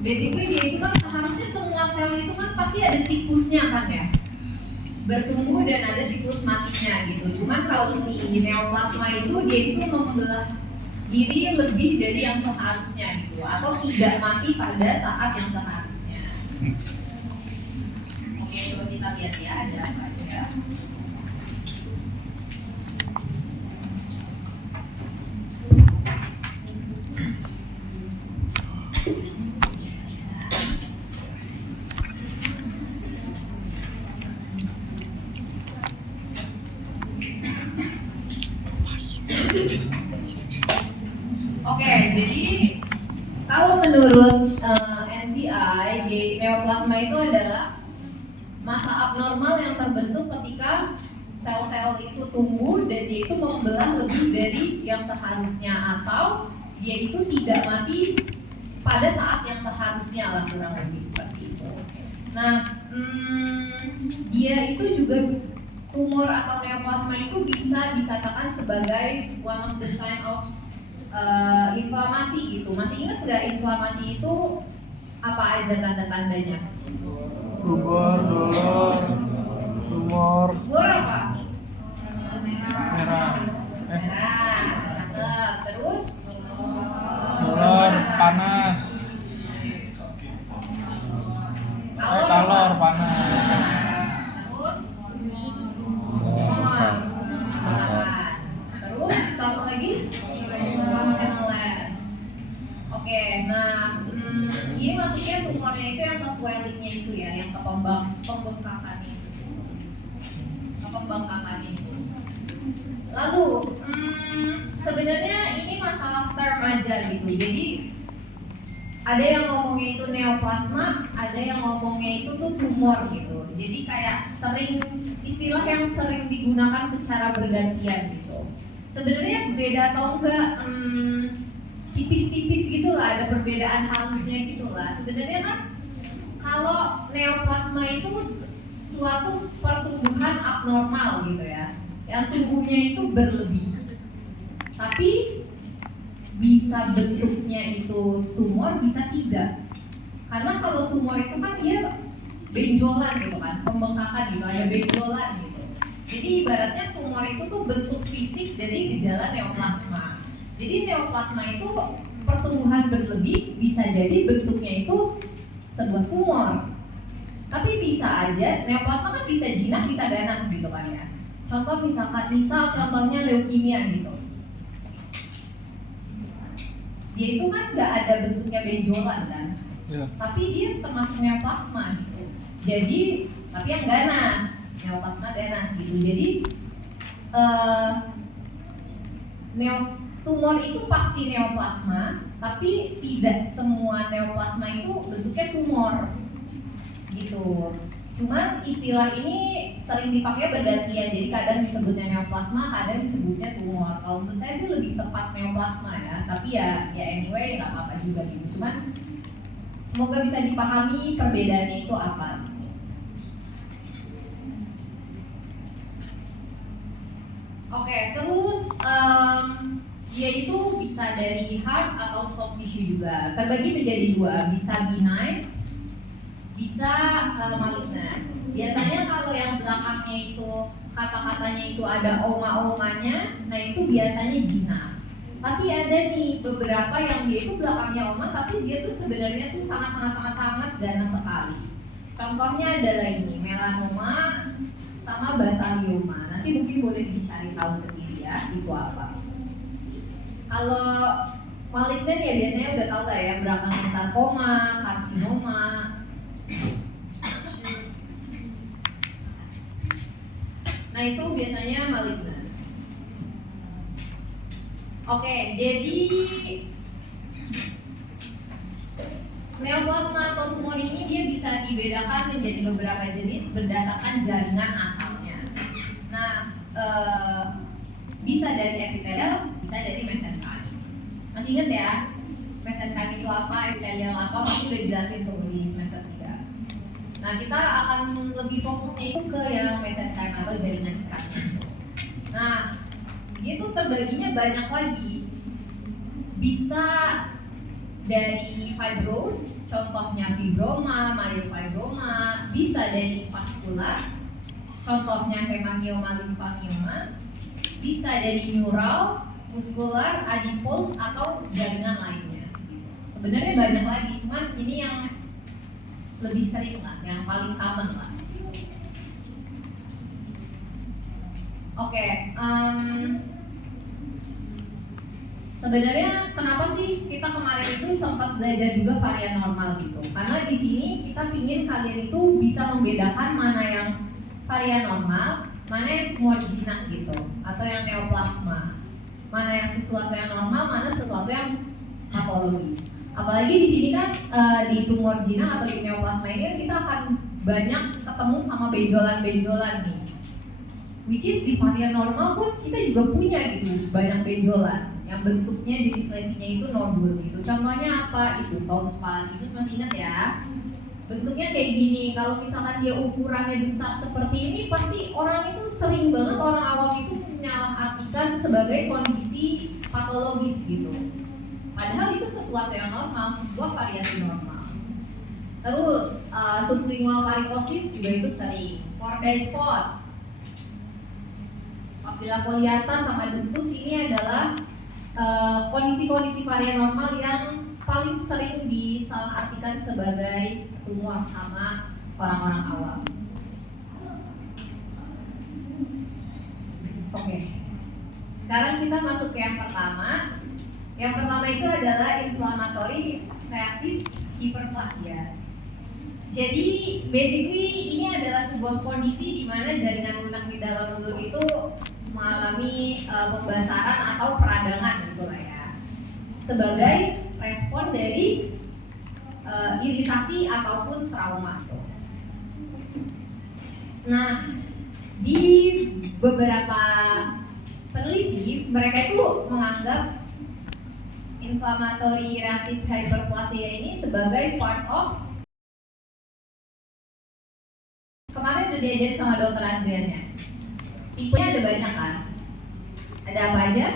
basically dia itu kan seharusnya semua sel itu kan pasti ada siklusnya kan ya, bertumbuh dan ada siklus matinya gitu. Cuman kalau si neoplasma itu dia itu membelah diri lebih dari yang seharusnya gitu, atau tidak mati pada saat yang seharusnya. Oke, coba kita lihat ya ada apa aja. Oke, jadi kalau menurut NCI, neoplasma itu adalah massa abnormal yang terbentuk ketika sel-sel itu tumbuh dan dia itu membelah lebih dari yang seharusnya, atau dia itu tidak mati pada saat yang seharusnya lah, kurang lebih seperti itu. Nah, dia itu juga tumor atau neoplasma itu bisa dikatakan sebagai one of the sign of inflamasi gitu. Masih ingat nggak inflamasi itu apa aja tanda-tandanya? Tumor, dolor, tumor, Tumor apa? merah, Cakep. Terus? dolor, panas, kalor, panas, Terus? Tumor. Terus satu lagi? Functionless. Oke, nah ini masuknya tumornya itu yang ke swellingnya itu ya, yang ke pembengkakan itu. Pembengkakan itu. Lalu sebenarnya ini masalah term aja gitu. Jadi ada yang ngomongnya itu neoplasma, ada yang ngomongnya itu tuh tumor gitu. Jadi kayak sering istilah yang sering digunakan secara bergantian gitu. Sebenarnya beda atau enggak tipis-tipis gitu lah, ada perbedaan halusnya gitu lah. Sebenarnya kan kalau neoplasma itu suatu pertumbuhan abnormal gitu ya, yang tumbuhnya itu berlebih. Tapi bisa bentuknya itu tumor, bisa tidak. Karena kalau tumor itu kan dia benjolan gitu kan, pembengkakan gitu, ada benjolan gitu. Jadi ibaratnya tumor itu tuh bentuk fisik dari gejala neoplasma. Jadi neoplasma itu pertumbuhan berlebih, bisa jadi bentuknya itu sebuah tumor. Tapi bisa aja, neoplasma kan bisa jinak, bisa ganas gitu kan ya. Contoh contohnya leukemia gitu. Dia itu kan nggak ada bentuknya benjolan kan, ya. tapi dia termasuk neoplasma gitu. Jadi, tapi yang ganas, neoplasma ganas gitu. Jadi tumor itu pasti neoplasma, tapi tidak semua neoplasma itu bentuknya tumor gitu. Cuman istilah ini sering dipakai bergantian, jadi kadang disebutnya neoplasma, kadang disebutnya tumor. Kalau menurut saya sih lebih tepat neoplasma ya, tapi ya anyway nggak apa-apa juga gitu. Cuman semoga bisa dipahami perbedaannya itu apa. Oke, terus dia itu bisa dari hard atau soft tissue juga. Terbagi menjadi dua, bisa benign, bisa malignan. Biasanya kalau yang belakangnya itu kata-katanya itu ada oma-omanya, nah itu biasanya jinak. Tapi ada nih beberapa yang dia itu belakangnya oma, tapi dia tuh sebenarnya tuh sangat ganas sekali. Contohnya adalah ini, melanoma sama basalioma. Nanti mungkin boleh dicari tahu sendiri ya, itu apa. Kalau malignan ya biasanya udah tahu lah ya, belakangnya sarkoma, karsinoma. Nah itu biasanya malignan. Oke, jadi neoplasma atau tumor ini dia bisa dibedakan menjadi beberapa jenis berdasarkan jaringan asalnya. Nah, bisa dari epitelial, bisa dari mesenchyme. Masih ingat ya, mesenchyme itu apa, epitelial apa, masih udah jelasin tuh di semester 3. Nah, kita akan lebih fokusnya itu ke yang mesenchyme atau jaringan ikatnya. Nah, dia tuh terbaginya banyak lagi. Bisa dari fibros, contohnya fibroma, myofibroma, bisa dari vaskular, contohnya hemangioma, limfangioma, bisa dari neural, muskular, adipose, atau jaringan lainnya. Sebenarnya banyak lagi, cuman ini yang lebih sering lah, yang paling common lah. Oke, sebenarnya kenapa sih kita kemarin itu sempat belajar juga varian normal gitu? Karena di sini kita pingin kalian itu bisa membedakan mana yang varian normal, mana yang tumor jinak gitu, atau yang neoplasma, mana yang sesuatu yang normal, mana sesuatu yang patologis. Apalagi di sini kan di tumor jinak atau di neoplasma ini kan kita akan banyak ketemu sama benjolan-benjolan nih. Which is di varian normal pun kita juga punya gitu banyak benjolan yang bentuknya jenis lesinya itu nodul gitu. Contohnya apa? Itu Taurus palatinus, masih ingat ya? Bentuknya kayak gini. Kalau misalkan dia ukurannya besar seperti ini, pasti orang itu sering banget, orang awam itu menyalahartikan sebagai kondisi patologis gitu. Padahal itu sesuatu yang normal, sebuah variasi normal. Terus sublingual varikosis juga itu sering. Fordyce spot, papilla foliata sama ductus ini adalah kondisi-kondisi varian normal yang paling sering disalahartikan sebagai tumor sama orang-orang awam. Oke. Sekarang kita masuk ke yang pertama. Yang pertama itu adalah inflammatory reactive hyperplasia. Jadi basically ini adalah sebuah kondisi di mana jaringan lunak di dalam mulut itu mengalami pembasaran atau peradangan gitu lah ya, sebagai respon dari iritasi ataupun trauma. Nah, di beberapa peneliti mereka itu menganggap inflammatory reactive hyperplasia ini sebagai part of, kemarin sudah diajarin sama dokter Adrian ya, tipenya ada banyak kan? Ada apa aja?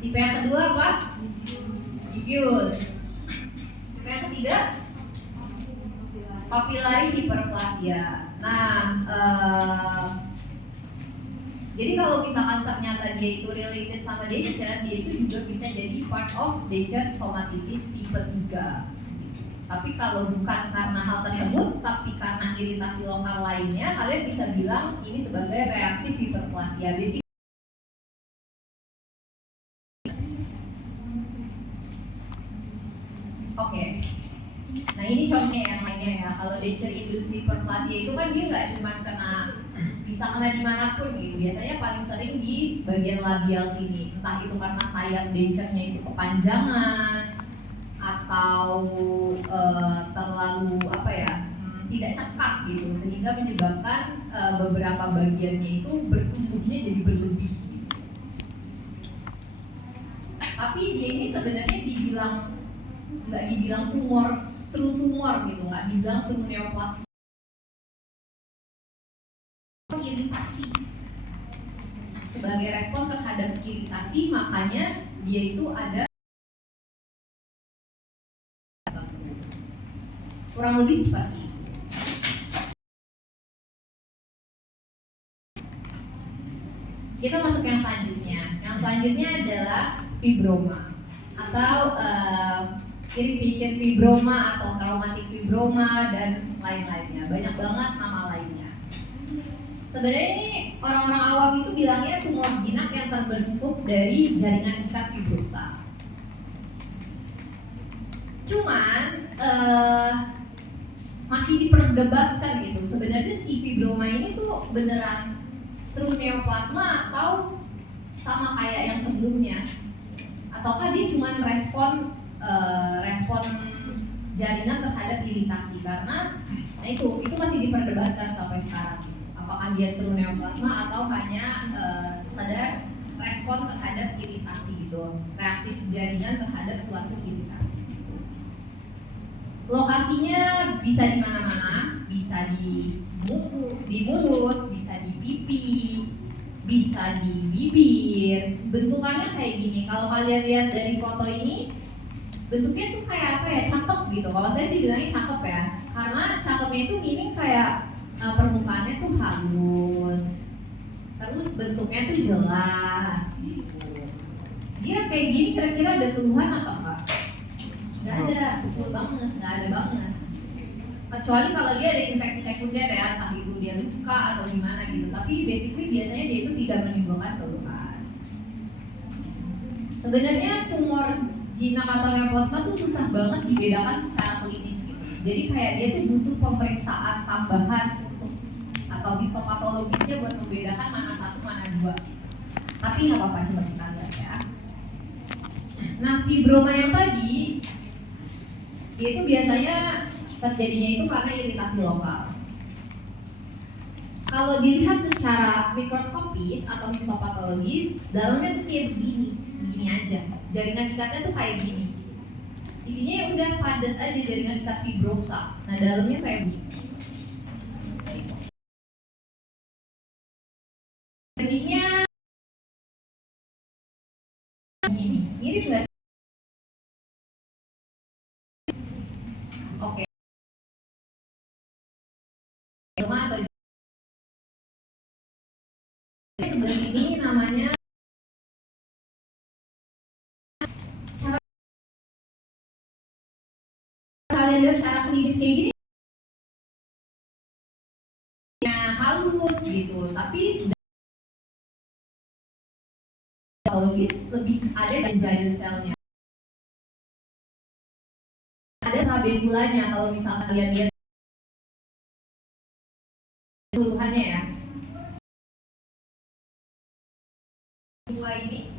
Tipe yang kedua apa? Diffuse. Tipe yang ketiga? Papillary hyperplasia. Nah, jadi kalau misalkan ternyata dia itu related sama Denture, dia itu juga bisa jadi part of Denture stomatitis tipe 3. Tapi kalau bukan karena hal tersebut, tapi karena iritasi lokal lainnya, kalian bisa bilang ini sebagai reaktif hiperplasia. Basic. Oke. Nah ini contohnya yang lainnya ya. Kalau Denture industri hiperplasia itu kan dia nggak cuma bisa kena dimanapun gitu. Biasanya paling sering di bagian labial sini. Entah itu karena sayap Denture-nya itu kepanjangan, atau terlalu tidak cekak gitu, sehingga menyebabkan beberapa bagiannya itu bertumbuhnya jadi berlebih gitu. Tapi dia ini sebenarnya nggak dibilang tumor, true tumor gitu, nggak dibilang true neoplasma, iritasi. Sebagai respon terhadap iritasi, makanya dia itu ada kurang lebih seperti itu. Kita masuk yang selanjutnya. Yang selanjutnya adalah fibroma atau irritation fibroma atau traumatic fibroma dan lain-lainnya. Banyak banget nama lainnya. Sebenarnya ini orang-orang awam itu bilangnya tumor jinak yang terbentuk dari jaringan ikat fibrosa. Cuman masih diperdebatkan gitu. Sebenarnya si fibroma ini tuh beneran true neoplasma atau sama kayak yang sebelumnya, ataukah dia cuma respon jaringan terhadap iritasi? Karena itu masih diperdebatkan sampai sekarang. Apakah dia true neoplasma atau hanya sekadar respon terhadap iritasi gitu, reaktif jaringan terhadap suatu iritasi. Lokasinya bisa di mana-mana, bisa di mulut, bisa di pipi, bisa di bibir. Bentukannya kayak gini. Kalau kalian lihat dari foto ini, bentuknya tuh kayak apa ya? Cakep gitu. Kalau saya sih bilangnya cakep ya. Karena cakepnya itu meaning kayak permukaannya tuh halus. Terus bentuknya tuh jelas gitu. Dia kayak gini kira-kira ada keluhan atau enggak? Nggak ada, betul banget, nggak ada banget. Kecuali kalau dia ada infeksi sekunder ya, entah itu dia luka atau gimana gitu. Tapi basically biasanya dia itu tidak menimbulkan keluhan. Sebenarnya tumor jinak atau neoplasma tuh susah banget dibedakan secara klinis gitu. Jadi kayak dia tuh butuh pemeriksaan tambahan untuk atau histopatologisnya buat membedakan mana satu mana dua. Tapi nggak apa-apa, coba kita lihat ya. Nah, fibroma yang tadi dia itu biasanya terjadinya itu karena iritasi lokal. Kalau dilihat secara mikroskopis atau histopatologis, dalamnya tuh kayak begini aja. Jaringan ikatnya tuh kayak gini. Isinya ya udah padat aja, jaringan ikat fibrosa. Nah, dalamnya kayak begini. Benihnya gini, mirip nggak sih? Oke. Atau sebelah sini namanya cara kalian lihat cara klinis kayak gini ya halus gitu, tapi patologis lebih ada giant cell-nya, ada trabeculanya. Kalau misalkan kalian lihat keseluruhannya ya, dua ini